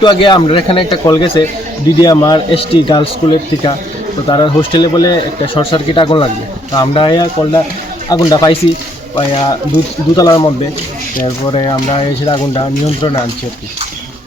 একটু আগে আমরা এখানে একটা কল গেছে ডিডিএমআর এসটি গার্লস স্কুলের থেকে তো তারা হোস্টেলে বলে একটা শর্ট সার্কিট আগুন লাগবে। তো আমরা এই কলটা, আগুনটা পাইছি, পাইয়া দুতলার মধ্যে। তারপরে আমরা এসে আগুনটা নিয়ন্ত্রণে আনছি আর কি।